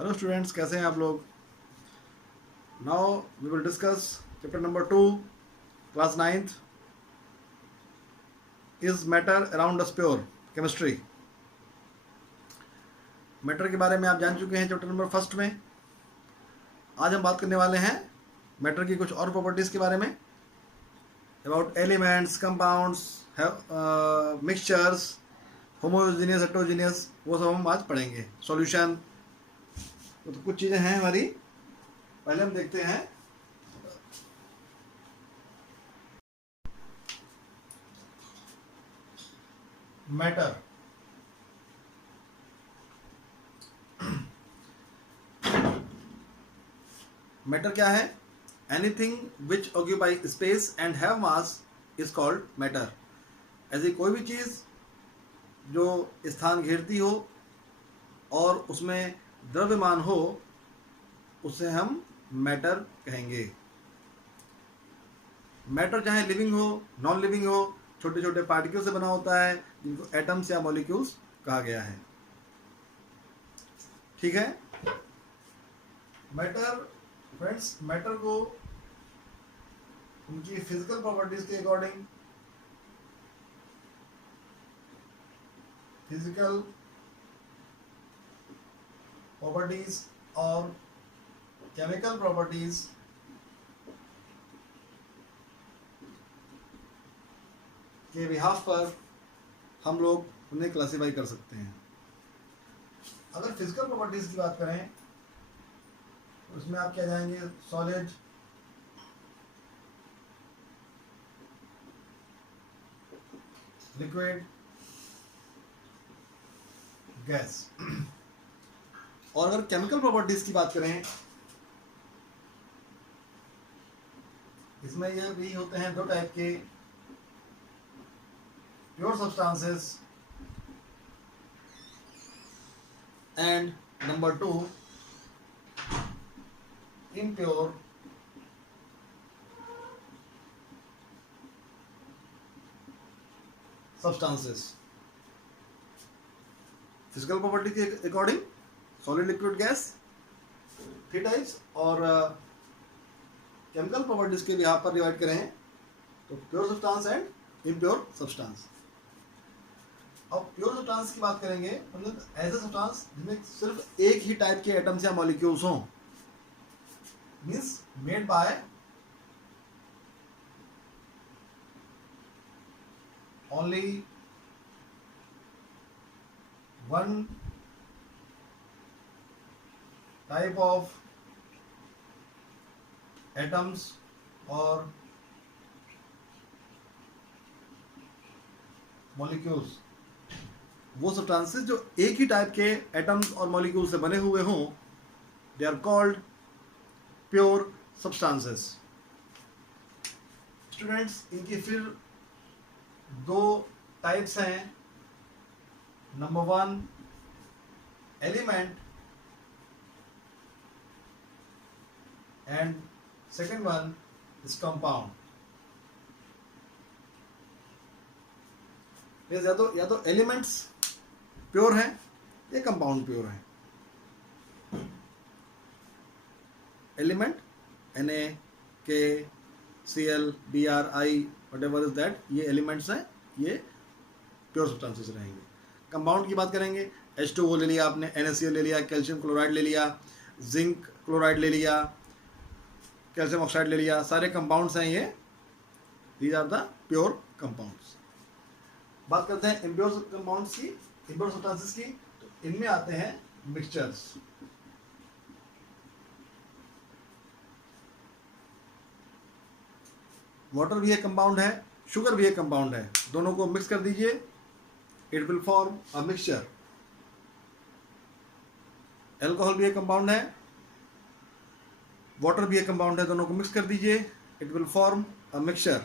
Hello students, कैसे हैं आप लोग। Now we will discuss chapter number 2, class 9th, is matter around us pure, chemistry. Matter के बारे में आप जान चुके हैं चैप्टर नंबर फर्स्ट में। आज हम बात करने वाले हैं मैटर की कुछ और प्रॉपर्टीज़ के बारे में, about elements, compounds, mixtures, homogeneous, heterogeneous, वो सब हम आज पढ़ेंगे। सॉल्यूशन, तो कुछ चीज़ें हैं हमारी। पहले हम देखते हैं मैटर। मैटर क्या है? Anything which occupy space and have mass is called matter. ऐसी कोई भी चीज़ जो स्थान घेरती हो और उसमें द्रव्यमान हो, उसे हम मैटर कहेंगे। मैटर चाहे लिविंग हो, नॉन लिविंग हो, छोटे छोटे पार्टिकल से बना होता है, जिनको एटम्स या मॉलिक्यूल्स कहा गया है। ठीक है। मैटर, फ्रेंड्स, मैटर को उनकी फिजिकल प्रॉपर्टीज के अकॉर्डिंग, फिजिकल प्रॉपर्टीज और केमिकल प्रॉपर्टीज के बिहाफ पर हम लोग उन्हें क्लासीफाई कर सकते हैं। अगर फिजिकल प्रॉपर्टीज की बात करें तो उसमें आप क्या जाएंगे? Solid, liquid, gas. और अगर केमिकल प्रॉपर्टीज की बात करें, इसमें यह भी होते हैं दो टाइप के, pure substances and number 2 impure substances. Physical property के according solid, liquid, gas, 3 types. और केमिकल प्रॉपर्टीज के बिहाफ पर डिवाइड करें तो pure substance and impure substance. अब प्योर सब्सटेंस की बात करेंगे, मतलब ऐसे सब्सटेंस जिनमें सिर्फ एक ही टाइप के एटम्स या मॉलिक्यूल्स हों, means made by only one type of atoms or molecules। वो सब्सटेंसेस जो एक ही टाइप के एटम्स और मॉलिक्यूल से बने हुए हों, they are called pure substances. Students, इनकी फिर दो टाइप्स हैं। Number 1 element and second one is compound. या तो एलिमेंट्स प्योर हैं या कंपाउंड प्योर हैं। Element Na, Cl, Bri, whatever is that, ये एलिमेंट्स हैं, ये प्योर सब्सटेंसेस रहेंगे। कंपाउंड की बात करेंगे, H2O ले लिया आपने, NaCl ले लिया, कैल्शियम क्लोराइड ले लिया, जिंक क्लोराइड ले लिया, कैल्शियम ऑक्साइड ले लिया, सारे कंपाउंड्स हैं ये। These are the pure compounds. बात करते हैं इम्प्योर कंपाउंड्स की, इम्प्योर सब्सटेंसेस की। तो इनमें आते हैं मिक्सचर्स। वाटर भी एक कंपाउंड है, शुगर भी एक कंपाउंड है। दोनों को मिक्स कर दीजिए, it will form a mixture. Alcohol भी एक कंपाउंड है, वाटर भी एक कंपाउंड है। दोनों को मिक्स कर दीजिए, it will form a mixture.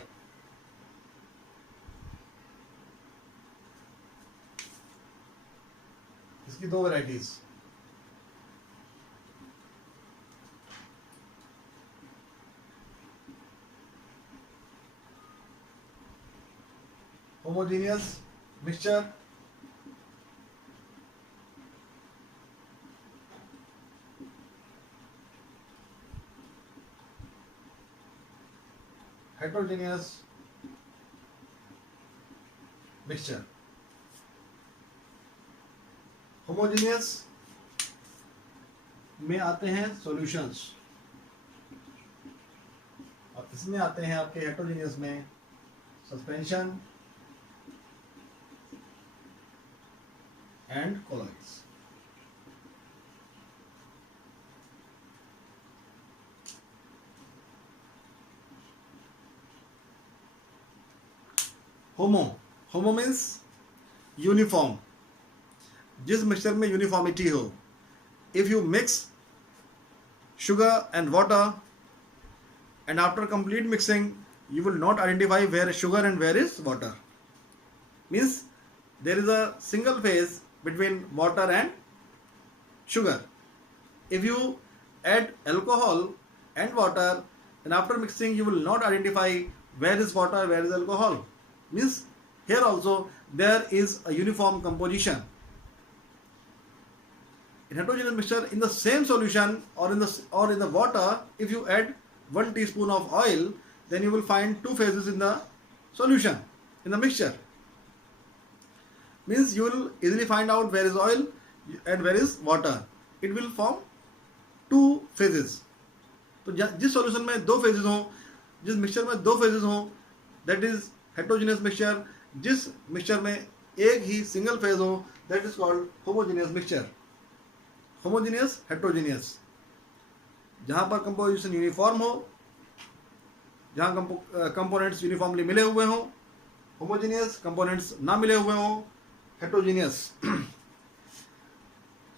इसकी दो varieties, homogeneous mixture heterogeneous mixture. Homogeneous में आते हैं सॉल्यूशंस और इसमें आते हैं आपके हेटेरोजेनियस में suspension and colloids. Homo means uniform, जिस मिक्सचर में यूनिफॉर्मिटी हो. If you mix sugar and water and after complete mixing you will not identify where is sugar and where is water. Means there is a single phase between water and sugar. If you add alcohol and water and after mixing you will not identify where is water, where is alcohol. Means here also there is a uniform composition. In heterogeneous mixture, in the same solution or in the water, if you add 1 teaspoon of oil, then you will find two phases in the solution, in the mixture. Means you will easily find out where is oil and where is water. It will form two phases. तो जिस solution में दो phases हों, जिस mixture में दो phases हों, that is heterogeneous mixture. जिस mixture में एक ही single phase हो, that is called homogeneous mixture. Homogeneous, heterogeneous, जहां पर कंपोजिशन यूनिफॉर्म हो, जहां कंपोनेंट्स यूनिफॉर्मली मिले हुए हों. होमोजीनियस, कंपोनेंट्स ना मिले हुए हों. हेट्रोजीनियस.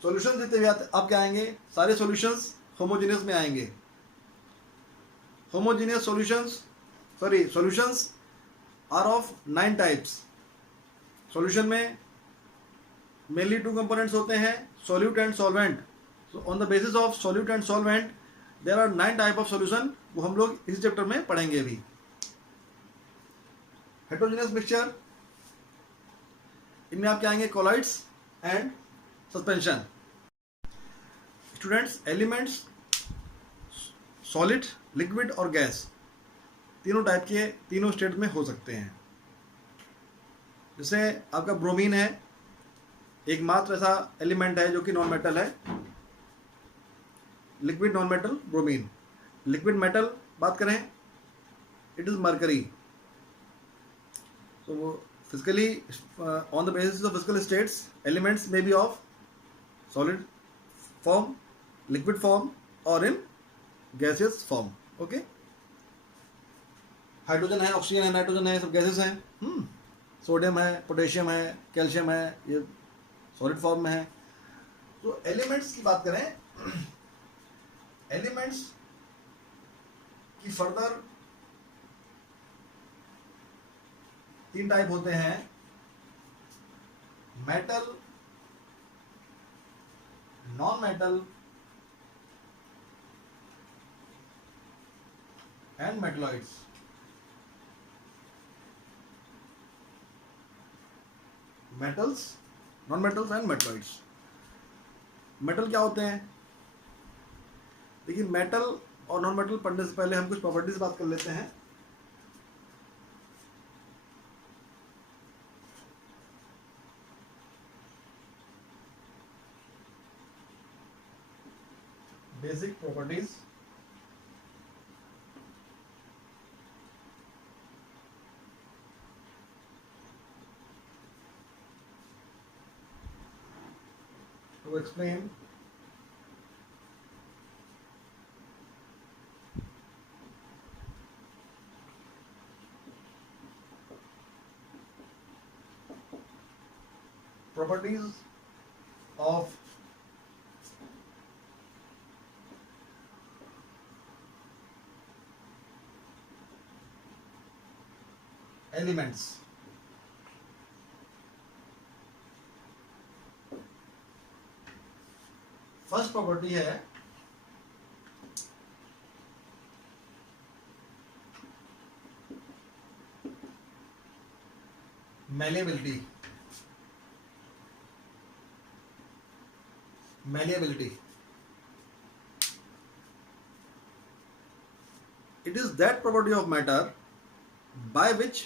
सॉल्यूशन जितने भी आपके आएंगे सारे सॉल्यूशंस होमोजीनियस में आएंगे. Homogeneous solutions are of 9 types. Solution में मेनली 2 कंपोनेंट्स होते हैं, solute and solvent. So on the basis of solute and solvent there are 9 type of solution. वो हम लोग इस चैप्टर में पढ़ेंगे अभी. हेटेरोजेनियस मिक्सचर, इनमें आपके आएंगे colloids and suspension. Students, elements solid, liquid और गैस तीनों टाइप के तीनों स्टेट में हो सकते हैं. जैसे आपका ब्रोमीन है, एकमात्र ऐसा एलिमेंट है जो कि नॉन मेटल है. Liquid non metal bromine. Liquid metal बात करें, इट इज मरकरी. सो वो physically on the basis of physical states elements may be of solid form, liquid form और in gaseous form. Okay, hydrogen है, oxygen है, nitrogen है, सब gases हैं. Sodium है, पोटेशियम है, कैल्शियम है, ये सॉलिड फॉर्म में है. तो एलिमेंट्स की बात करें, एलिमेंट्स की फर्दर 3 टाइप होते हैं, metal, non metal and metalloids. Metals, non metals and metalloids. Metal क्या होते हैं? देखिए, मेटल और नॉन मेटल पढ़ने से पहले हम कुछ प्रॉपर्टीज बात कर लेते हैं. Basic properties. To explain properties of elements. First property है malleability. Malleability, it is that property of matter by which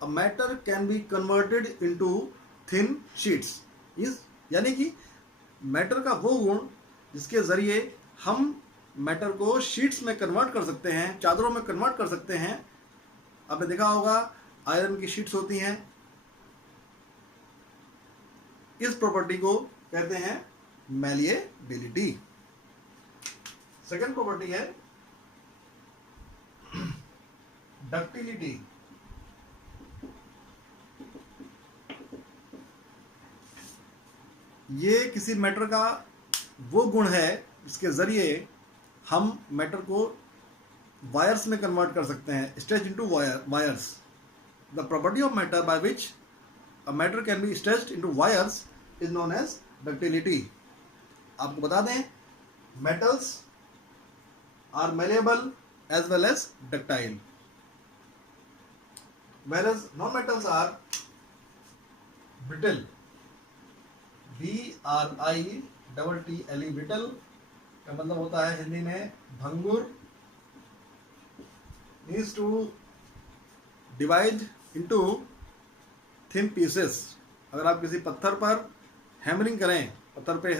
a matter can be converted into thin sheets is, यानी कि मैटर का वो गुण जिसके जरिए हम मैटर को शीट्स में कन्वर्ट कर सकते हैं, चादरों में कन्वर्ट कर सकते हैं। आपने देखा होगा आयरन की शीट्स होती हैं, इस प्रॉपर्टी को कहते हैं मैलिएबिलिटी। सेकंड प्रॉपर्टी है डक्टिलिटी। ये किसी मैटर का वो गुण है जिसके जरिए हम मैटर को वायर्स में कन्वर्ट कर सकते हैं, stretch into wires. The property of matter by which a matter can be stretched into wires is known as ductility. आपको बता दें, metals are malleable as well as ductile, whereas non-metals are brittle, BRITTLE, brittle का मतलब होता है हिंदी में भंगुर, means to divide into thin pieces। अगर आप किसी पत्थर पर हैमरिंग करें, पत्थर पे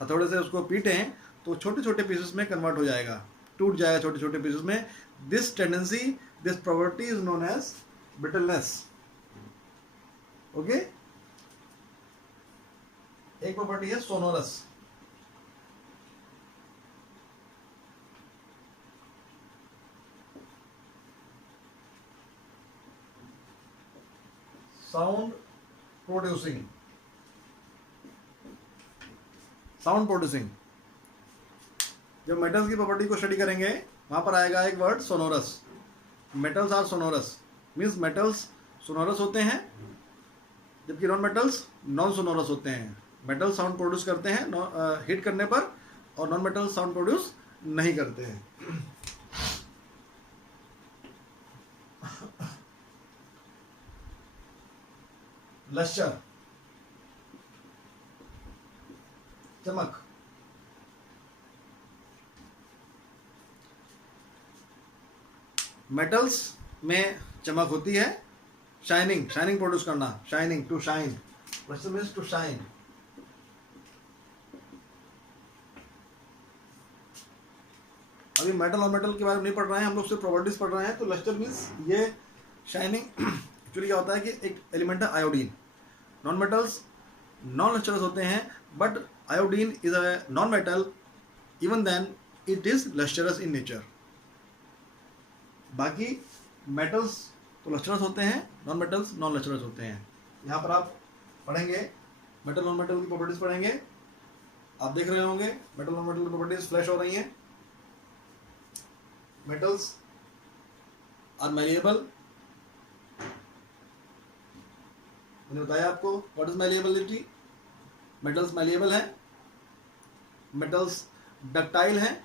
हथौड़े से उसको पीटें तो छोटे छोटे पीसेस में कन्वर्ट हो जाएगा, टूट जाएगा छोटे छोटे पीसेस में। This tendency, this property is known as brittleness. Okay. एक प्रॉपर्टी है sonorous. Sound producing, sound producing. जब मेटल्स की प्रॉपर्टी को स्टडी करेंगे वहां पर आएगा एक word sonorous. Metals are sonorous, means metals sonorous होते हैं जबकि नॉन मेटल्स नॉन सोनोरस होते हैं। मेटल साउंड प्रोड्यूस करते हैं हिट करने पर, और नॉन मेटल साउंड प्रोड्यूस नहीं करते हैं। लश्चर, चमक। मेटल्स में चमक होती है, शाइनिंग, शाइनिंग प्रोड्यूस करना, shining, to shine, lustre means to shine. अभी मेटल और मेटल के बारे में नहीं पढ़ रहे हैं हम लोग, सिर्फ प्रॉपर्टीज पढ़ रहे हैं। तो लश्चर मीन्स ये शाइनिंग। एक्चुअली क्या होता है कि एक एलिमेंट है iodine. Non metals non lustrous होते हैं, but iodine is a non metal, even then it is lustrous in nature. बाकी मेटल्स तो लश्चरस होते हैं, नॉन मेटल्स नॉन लश्चरस होते हैं। यहाँ पर आप पढ़ेंगे मेटल नॉन मेटल की प्रॉपर्टीज पढ़ेंगे। आप देख रहे होंगे मेटल नॉन मेटल की प्रॉपर्टीज फ्लैश हो रही हैं। Metals are malleable. मैंने बताया आपको what is malleability. Metals malleable है, मेटल्स डक्टाइल है,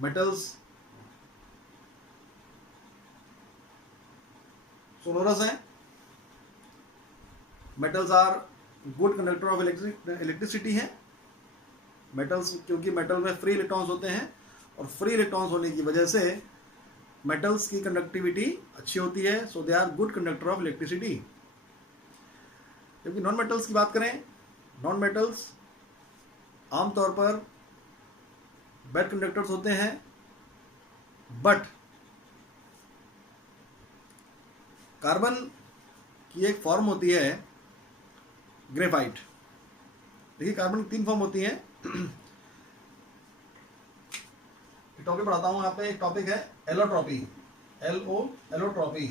मेटल्स सोनोरस हैं, metals are good conductor of electricity है। मेटल्स, क्योंकि मेटल में फ्री इलेक्ट्रॉन्स होते हैं और फ्री इलेक्ट्रॉन्स होने की वजह से मेटल्स की कंडक्टिविटी अच्छी होती है, so they are good conductor of electricity. जबकि नॉन मेटल्स की बात करें, नॉन मेटल्स आमतौर पर बैड कंडक्टर्स होते हैं, बट कार्बन की एक फॉर्म होती है ग्रेफाइट। देखिए कार्बन की 3 फॉर्म होती हैं। टॉपिक पढ़ाता हूं, यहाँ पे एक टॉपिक है allotropy, LO, allotropy.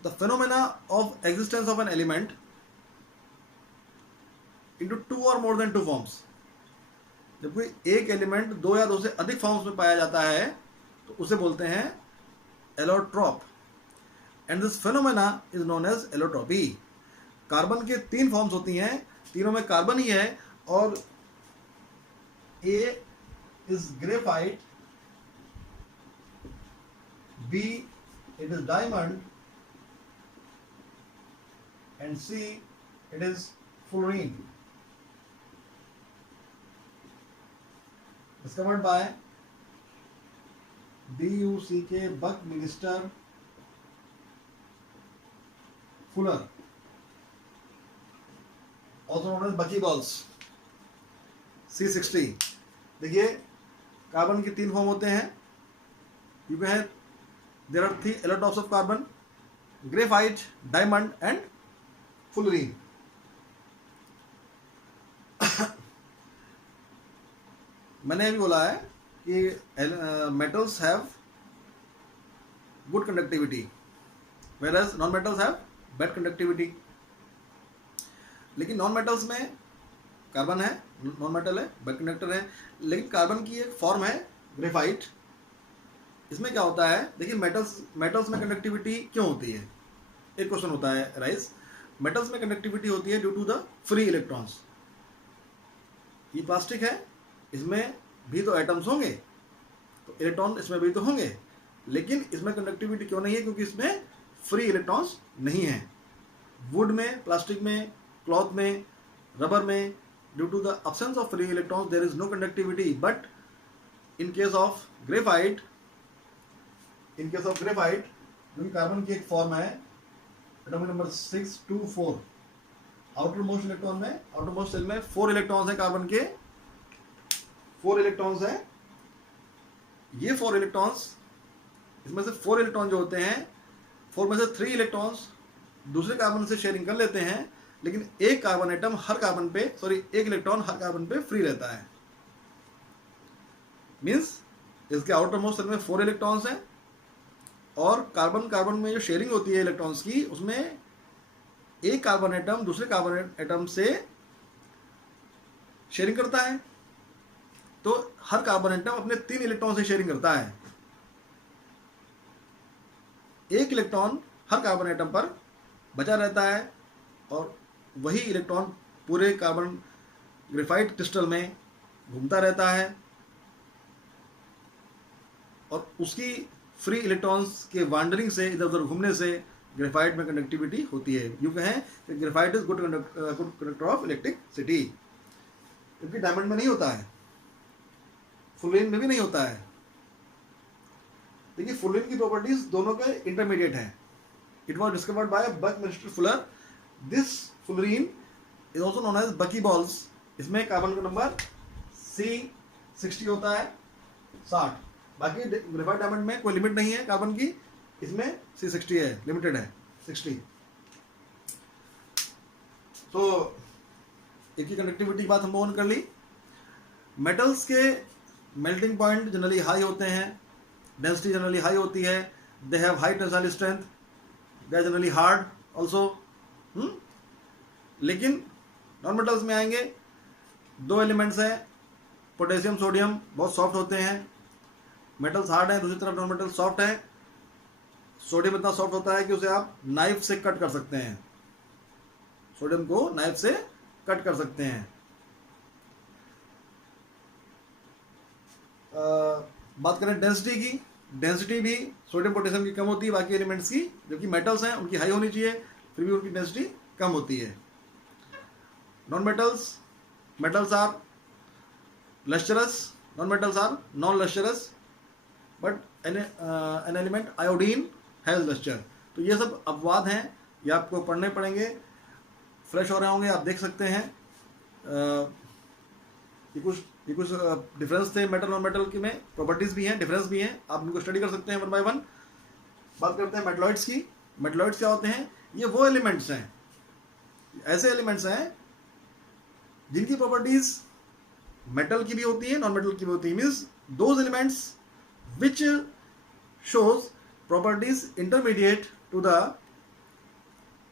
The phenomena of existence of an element into 2 और मोर देन 2 फॉर्म्स। जब कोई एक एलिमेंट 2 या 2 से अधिक फॉर्म्स में पाया जाता है तो उसे बोलते हैं allotrope, and this phenomena is known as allotropy. Carbon के 3 फॉर्म्स होती हैं, तीनों में कार्बन ही है, और A is graphite, B it is diamond, and C it is fullerene। discovered by BUCK Buckminster Fuller, also known as buckyballs, C60। देखिए carbon की 3 form होते हैं। You can have there are 3 allotropes of carbon, graphite, diamond and fullerene. मैंने अभी बोला है कि metals have good conductivity whereas non metals have bad conductivity. लेकिन नॉन मेटल्स में कार्बन है, नॉन मेटल है, बैड कंडक्टर है। लेकिन कार्बन की एक फॉर्म है ग्रेफाइट। इसमें क्या होता है, देखिए मेटल्स में कंडक्टिविटी क्यों होती है, एक क्वेश्चन होता है राइज। मेटल्स में कंडक्टिविटी होती है due to the free electrons. ये प्लास्टिक है, इसमें भी तो एटम्स होंगे, तो इलेक्ट्रॉन इसमें भी तो होंगे, लेकिन इसमें कंडक्टिविटी क्यों नहीं है, क्योंकि इसमें फ्री इलेक्ट्रॉन्स नहीं है। वुड में, प्लास्टिक में, क्लॉथ में, रबर में, due to the absence of free electrons there is no conductivity, but in case of graphite जो कि कार्बन की एक फॉर्म है, atomic number 624, outer most electron में, आउटर मोस्ट सेल में 4 इलेक्ट्रॉन्स हैं कार्बन के, 4 इलेक्ट्रॉन्स हैं। ये 4 इलेक्ट्रॉन्स, इसमें से 4 इलेक्ट्रॉन जो होते हैं, 4 में से 3 इलेक्ट्रॉन्स दूसरे कार्बन से शेयरिंग कर लेते हैं, लेकिन एक कार्बन एटम हर कार्बन पे, एक इलेक्ट्रॉन हर कार्बन पे फ्री रहता है। मींस इसके आउटर मोस्ट सेल में 4 इलेक्ट्रॉन्स हैं, और कार्बन में जो शेयरिंग होती है इलेक्ट्रॉन्स की, उसमें एक कार्बन एटम दूसरे कार्बन एटम से शेयरिंग करता है। तो हर कार्बन एटम अपने 3 इलेक्ट्रॉन से शेयरिंग करता है। एक इलेक्ट्रॉन हर कार्बन एटम पर बचा रहता है, और वही इलेक्ट्रॉन पूरे कार्बन ग्रेफाइट क्रिस्टल में घूमता रहता है, और उसकी फ्री इलेक्ट्रॉन्स के वांडरिंग से, इधर उधर घूमने से ग्रेफाइट में कंडक्टिविटी होती है। यूँ कहें कि graphite is good conductor of electricity, क्योंकि डायमंड में नहीं होता है, फुलरीन में भी नहीं होता है। देखिए फुलरीन की प्रॉपर्टीज दोनों के इंटरमीडिएट है। It was discovered by Buckminster Fuller. This fullerene is also known as buckyballs. इसमें कार्बन का नंबर C60 होता है, 60। बाकी ग्रेफाइट डायमंड में कोई लिमिट नहीं है कार्बन की, इसमें C60 है, लिमिटेड है 60। तो एक ही कंडक्टिविटी की बात हम ऑन कर ली। मेटल्स के मेल्टिंग पॉइंट जनरली हाई होते हैं, डेंसिटी जनरली हाई होती है, they have high tensile strength, they are generally hard also. लेकिन नॉन मेटल्स में आएंगे, 2 एलिमेंट्स हैं, पोटेशियम सोडियम, बहुत सॉफ्ट होते हैं। मेटल्स हार्ड हैं, दूसरी तरफ नॉन मेटल सॉफ्ट है। सोडियम इतना सॉफ्ट होता है कि उसे आप नाइफ से कट कर सकते हैं, सोडियम को नाइफ से कट कर सकते हैं। बात करें डेंसिटी की, डेंसिटी भी सोडियम पोटेशियम की कम होती है बाकी एलिमेंट्स की, जबकि मेटल्स हैं उनकी हाई होनी चाहिए, फिर भी उनकी डेंसिटी कम होती है। Non metals are lustrous, non metals are non lustrous, but an element iodine has lustre. तो ये सब अपवाद हैं, ये आपको पढ़ने पड़ेंगे, फ्रेश हो रहे होंगे, आप देख सकते हैं। ये कुछ डिफरेंस थे मेटल और मेटल के में, प्रॉपर्टीज भी हैं, डिफरेंस भी हैं, आप इनको स्टडी कर सकते हैं 1 by 1। बात करते हैं मेटलॉइड्स की। मेटलॉइड्स क्या होते हैं? ये वो एलिमेंट्स हैं, ऐसे एलिमेंट्स हैं जिनकी प्रॉपर्टीज मेटल की भी होती है, नॉन मेटल की भी होती है। Means those elements which shows properties intermediate to the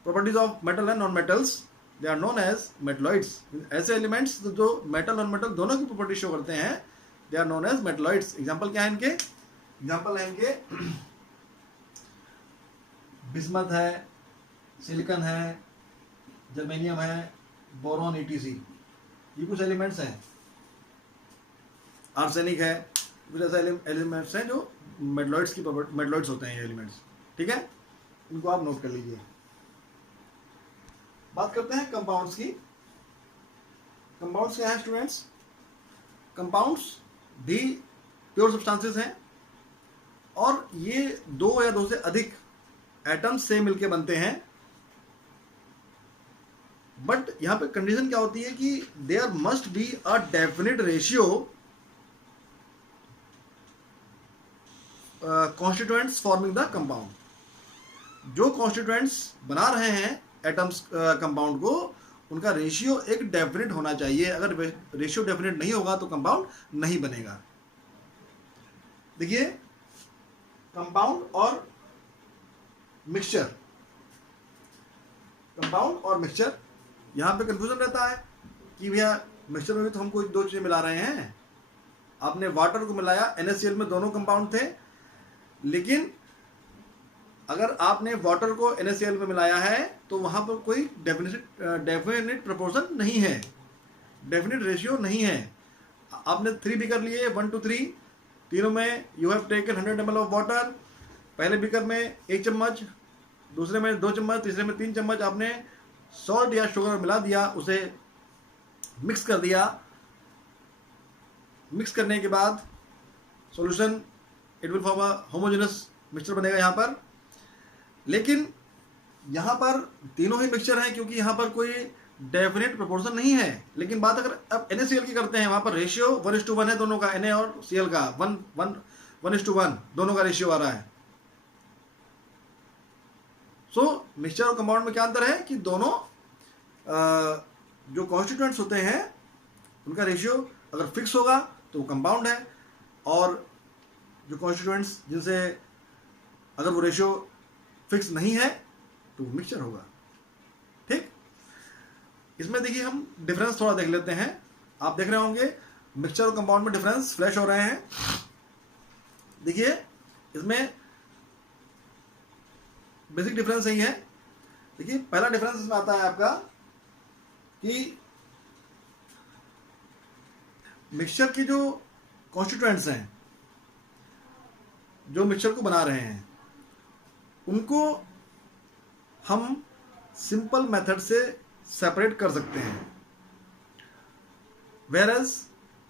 properties of metal and non metals, they are known as metalloids. ऐसे एलिमेंट्स जो मेटल और मेटल दोनों की प्रॉपर्टी शो करते हैं, they are known as metalloids. Example क्या है इनके? एग्जाम्पल है इनके बिस्मथ है, सिलिकॉन है, जर्मेनियम है, बोरॉन, ETC, ये कुछ एलिमेंट्स हैं। आर्सेनिक है, कुछ ऐसे एलिमेंट्स हैं जो मेटलॉइड्स की मेटलॉइड्स होते हैं ये एलिमेंट्स। ठीक है, इनको आप नोट कर लीजिए। बात करते हैं कंपाउंड्स की। कंपाउंड्स क्या है स्टूडेंट्स? कंपाउंड्स भी प्योर सब्सटेंसेस हैं, और ये दो या दो से अधिक एटम्स से मिलके बनते हैं। बट यहां पे कंडीशन क्या होती है कि there must be a definite ratio constituents forming the compound. जो कॉन्स्टिट्यूएंट्स बना रहे हैं एटम्स कंपाउंड को, उनका रेशियो एक डेफिनेट होना चाहिए। अगर रेशियो डेफिनेट नहीं होगा तो कंपाउंड नहीं बनेगा। देखिए, कंपाउंड और मिक्सचर, कंपाउंड और मिक्सचर, यहाँ पे कंफ्यूजन रहता है कि भैया मिक्सचर में भी तो हम कोई दो चीज़ें मिला रहे हैं। आपने वाटर को मिलाया, NaCl में दोनों कंपाउंड थे, लेकिन अगर आपने वाटर को NaCl में मिलाया है तो वहाँ पर कोई डेफिनेट प्रोपोर्शन नहीं है, डेफिनेट रेशियो नहीं है। आपने 3 बीकर लिए, 1 to 3, तीनों में you have taken 100 ml of water. पहले बीकर में 1 चम्मच, दूसरे में 2 चम्मच, तीसरे में 3 चम्मच आपने सॉल्ट या शुगर मिला दिया, उसे मिक्स कर दिया। मिक्स करने के बाद solution, it will form a homogeneous mixture बनेगा यहाँ पर। लेकिन यहाँ पर तीनों ही मिक्सचर हैं क्योंकि यहाँ पर कोई डेफिनेट प्रोपोर्शन नहीं है। लेकिन बात अगर अब NaCl की करते हैं, वहाँ पर रेशियो 1:1 है दोनों का, Na और Cl का 1:1 दोनों का रेशियो आ रहा है। सो मिक्सचर और कंपाउंड में क्या अंतर है कि दोनों जो कॉन्स्टिट्यूएंट्स होते हैं उनका रेशियो अगर फिक्स होगा तो वो कंपाउंड है, और जो कॉन्स्टिट्यूएंट्स जिनसे अगर वो रेशियो फिक्स नहीं है तो वो मिक्सचर होगा। ठीक, इसमें देखिए हम डिफरेंस थोड़ा देख लेते हैं। आप देख रहे होंगे मिक्सचर और कंपाउंड में डिफरेंस फ्लैश हो रहे हैं। देखिए, इसमें बेसिक डिफरेंस यही है। देखिए, पहला डिफरेंस इसमें आता है आपका कि मिक्सचर की जो कॉन्स्टिट्यूएंट्स हैं, जो मिक्सचर को बना रहे हैं, उनको हम सिंपल मेथड से सेपरेट कर सकते हैं, whereas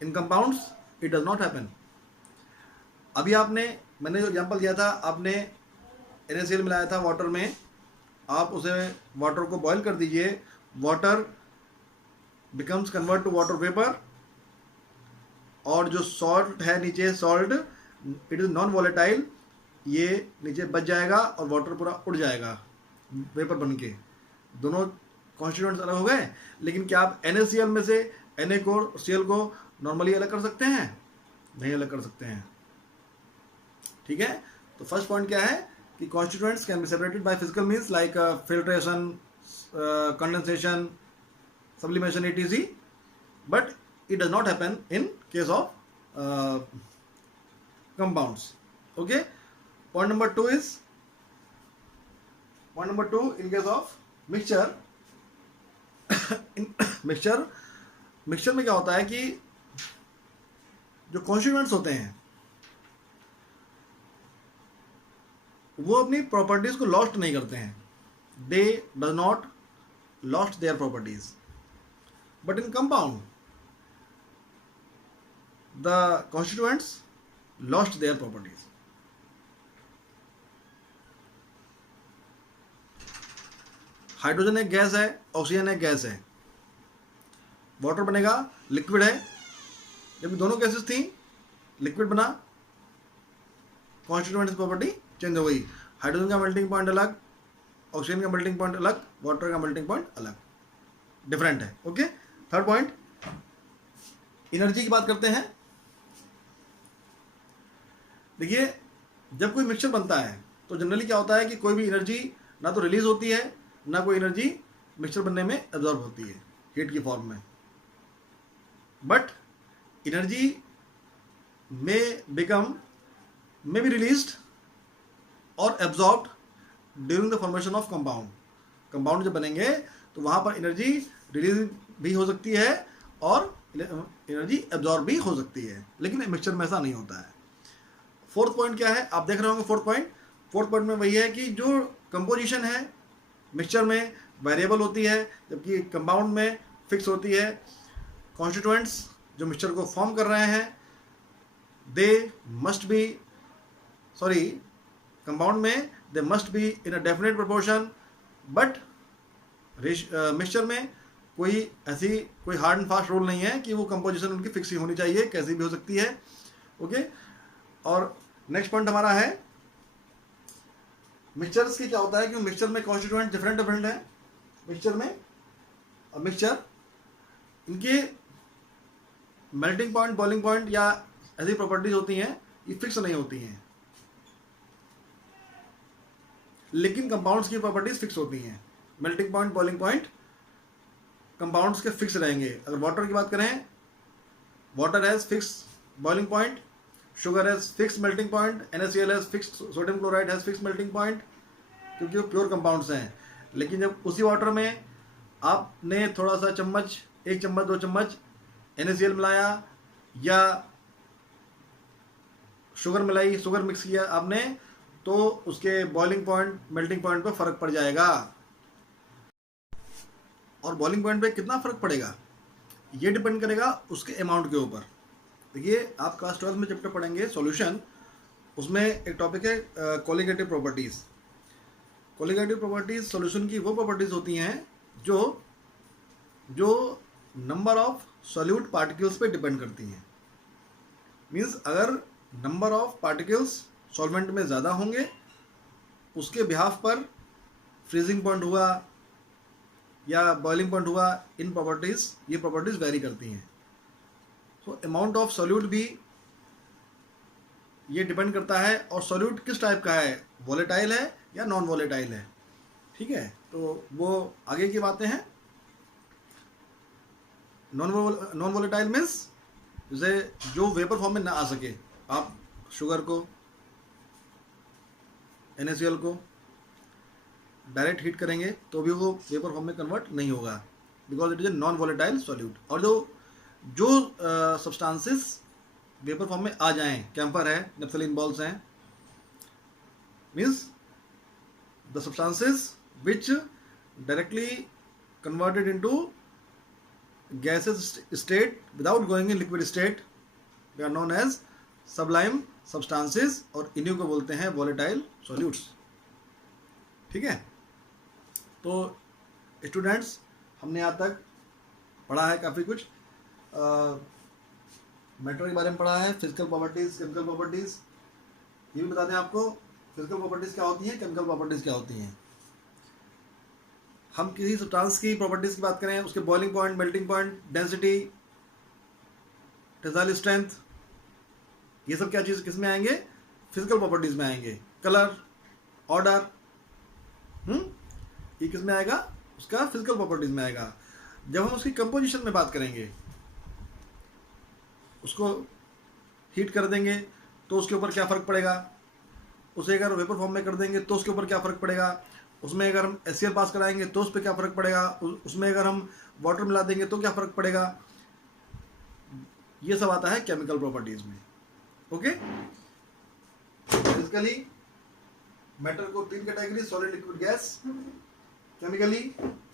in compounds it does not happen. अभी मैंने जो एग्जांपल दिया था, आपने NaCl मिलाया था वाटर में, आप उसे वाटर को बॉईल कर दीजिए, water becomes convert to water vapour, और जो सॉल्ट है नीचे, salt it is non volatile, ये नीचे बच जाएगा और वाटर पूरा उड़ जाएगा वेपर बन के। दोनों कॉन्स्टिट्यूएंट्स अलग हो गए, लेकिन क्या आप NaCl में से Na को, Cl को नॉर्मली अलग कर सकते हैं? नहीं अलग कर सकते हैं। ठीक है, तो फर्स्ट पॉइंट क्या है कि constituents can be separated by physical means like filtration, condensation, sublimation, etc. But it does not happen in case of compounds. Okay. Point number 2 in case of mixture. in mixture में क्या होता है कि जो constituents होते हैं वो अपनी प्रॉपर्टीज को लॉस्ट नहीं करते हैं, दे does not lost their properties. But in compound the constituents lost their properties. Hydrogen एक गैस है, ऑक्सीजन एक गैस है, वाटर बनेगा, लिक्विड है। जब दोनों गैसेस थी, लिक्विड बना, कॉन्स्टिट्यूएंट्स प्रॉपर्टी चेंज हो गई। हाइड्रोजन का मेल्टिंग पॉइंट अलग, ऑक्सीजन का मेल्टिंग पॉइंट अलग, वाटर का मेल्टिंग पॉइंट अलग, डिफरेंट है। ओके। थर्ड पॉइंट, एनर्जी की बात करते हैं। देखिए, जब कोई मिक्सचर बनता है तो जनरली क्या होता है कि कोई भी एनर्जी ना तो रिलीज होती है, ना कोई एनर्जी मिक्सचर बनने में एब्जॉर्ब होती है हीट की फॉर्म में। But energy may be released और absorbed during the formation of compound. Compound जब बनेंगे तो वहाँ पर एनर्जी रिलीज भी हो सकती है और एनर्जी एब्जॉर्ब भी हो सकती है, लेकिन मिक्सचर में ऐसा नहीं होता है। फोर्थ पॉइंट क्या है, आप देख रहे होंगे फोर्थ पॉइंट में वही है कि जो कंपोजिशन है मिक्सचर में वेरिएबल होती है, जबकि कंपाउंड में फिक्स होती है। कॉन्स्टिट्यूएंट्स जो मिक्सचर को फॉर्म कर रहे हैं they must be, sorry, compound में they must be in a definite proportion, but mixture में कोई हार्ड एंड फास्ट रूल नहीं है कि वो कंपोजिशन उनकी फिक्स ही होनी चाहिए, कैसी भी हो सकती है। ओके, और नेक्स्ट पॉइंट हमारा है मिक्सचर्स की क्या होता है कि मिक्सचर में कॉन्स्टिट्यूएंट डिफरेंट डिफरेंट है। मिक्सचर में और मिक्सचर इनके मेल्टिंग पॉइंट, बॉइलिंग पॉइंट या ऐसी प्रॉपर्टीज होती हैं, ये फिक्स नहीं होती हैं, लेकिन कंपाउंड्स की प्रॉपर्टीज फिक्स होती हैं। Melting point, boiling point compounds के फिक्स रहेंगे। अगर वाटर की बात करें, water has fix boiling point, sugar has fix melting point, NaCl has fix, sodium chloride has fix melting point, क्योंकि वो प्योर कंपाउंड्स हैं। लेकिन जब उसी वाटर में आपने थोड़ा सा चम्मच, 1 चम्मच 2 चम्मच NaCl मिलाया या शुगर मिलाई, शुगर मिक्स किया आपने, तो उसके बॉइलिंग पॉइंट, मेल्टिंग पॉइंट पर फर्क पड़ जाएगा। और बॉइलिंग पॉइंट पे कितना फर्क पड़ेगा ये डिपेंड करेगा उसके अमाउंट के ऊपर। देखिए, आप क्लास 12 में चैप्टर पढ़ेंगे सॉल्यूशन, उसमें एक टॉपिक है colligative properties. Colligative properties solution की वो प्रॉपर्टीज होती हैं जो नंबर ऑफ सॉल्यूट पार्टिकल्स पे डिपेंड करती हैं। मींस अगर नंबर ऑफ पार्टिकल्स सॉल्वेंट में ज़्यादा होंगे, उसके बिहाफ पर फ्रीजिंग पॉइंट हुआ या बॉइलिंग पॉइंट हुआ, इन प्रॉपर्टीज, ये प्रॉपर्टीज वेरी करती हैं। तो अमाउंट ऑफ सॉल्यूट भी ये डिपेंड करता है, और सॉल्यूट किस टाइप का है, वॉलेटाइल है या नॉन वॉलेटाइल है। ठीक है, तो वो आगे की बातें हैं। नॉन वॉलेटाइल मीन्स जैसे जो वेपर फॉर्म में ना आ सके। आप शुगर को, NaCl को डायरेक्ट हीट करेंगे तो भी वो वेपर फॉर्म में कन्वर्ट नहीं होगा, because it is a non volatile solute. और जो सब्सटेंसेस वेपर फॉर्म में आ जाएं, कैम्फर है, नेप्थलीन बॉल्स हैं, means the substances which directly converted into gases state without going in liquid state, they are known as sublime substances, और इन्हीं को बोलते हैं वॉलेटाइल सॉल्यूट्स। ठीक है, तो स्टूडेंट्स, हमने यहाँ तक पढ़ा है काफ़ी कुछ। मैटर के बारे में पढ़ा है, फिजिकल प्रॉपर्टीज, केमिकल प्रॉपर्टीज। ये भी बता दें आपको फिजिकल प्रॉपर्टीज क्या होती हैं, केमिकल प्रॉपर्टीज क्या होती हैं। हम किसी सब्सटेंस की प्रॉपर्टीज की बात करें, उसके boiling point, melting point, density, tensile strength, ये सब क्या चीज़ किस में आएंगे, फिजिकल प्रॉपर्टीज में आएंगे। कलर, ऑर्डर, ये किस में आएगा, उसका फिजिकल प्रॉपर्टीज में आएगा। जब हम उसकी कंपोजिशन में बात करेंगे, उसको हीट कर देंगे तो उसके ऊपर क्या फ़र्क पड़ेगा, उसे अगर वेपर फॉर्म में कर देंगे तो उसके ऊपर क्या फ़र्क पड़ेगा, उसमें अगर हम HCl पास कराएंगे तो उस पर क्या फ़र्क पड़ेगा, उसमें अगर हम वाटर मिला देंगे तो क्या फ़र्क पड़ेगा। ये सब आता है केमिकल प्रॉपर्टीज में। ओके, फिजिकली मैटर को 3 category, solid, liquid, gas. Chemically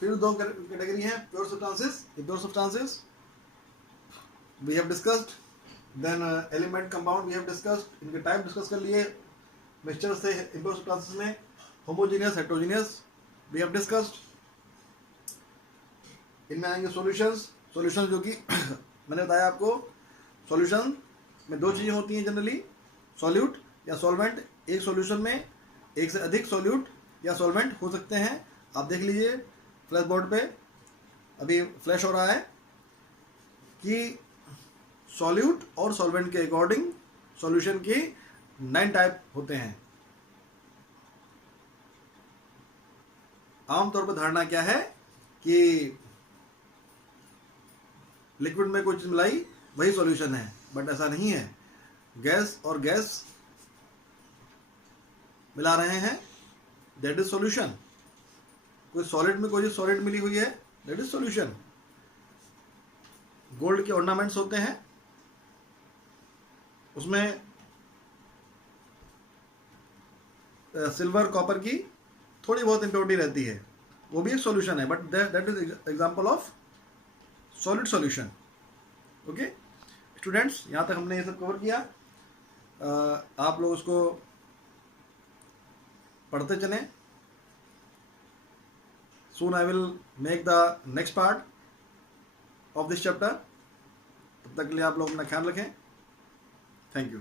फिर 2 कैटेगरी हैं, pure substances, pure substances we have discussed, then element, compound we have discussed, इनके टाइप डिस्कस कर लिए। मिक्सचर से इम्प्योर सब्सटेंसेस में homogeneous, heterogeneous we have discussed. इनमें आएंगे सॉल्यूशंस, सॉल्यूशन जो कि मैंने बताया आपको, सॉल्यूशन में 2 चीज़ें होती हैं जनरली, सॉल्यूट या सॉल्वेंट। एक सॉल्यूशन में एक से अधिक सॉल्यूट या सॉल्वेंट हो सकते हैं। आप देख लीजिए फ्लैश बोर्ड पे, अभी फ्लैश हो रहा है कि सॉल्यूट और सॉल्वेंट के अकॉर्डिंग सॉल्यूशन की 9 टाइप होते हैं। आमतौर पर धारणा क्या है कि लिक्विड में कोई चीज मिलाई वही सॉल्यूशन है, बट ऐसा नहीं है। गैस और गैस मिला रहे हैं, दैट इज सॉल्यूशन। कोई सॉलिड में कोई सॉलिड मिली हुई है, दैट इज सॉल्यूशन। गोल्ड के ऑर्नामेंट्स होते हैं, उसमें सिल्वर, कॉपर की थोड़ी बहुत इम्प्योरिटी रहती है, वो भी एक सॉल्यूशन है, but that is example of solid solution. Okay students, यहाँ तक हमने ये सब कवर किया। आप लोग उसको पढ़ते चलें. Soon I will make the next part of this chapter. तब तक के लिए आप लोग अपना ख्याल रखें. Thank you.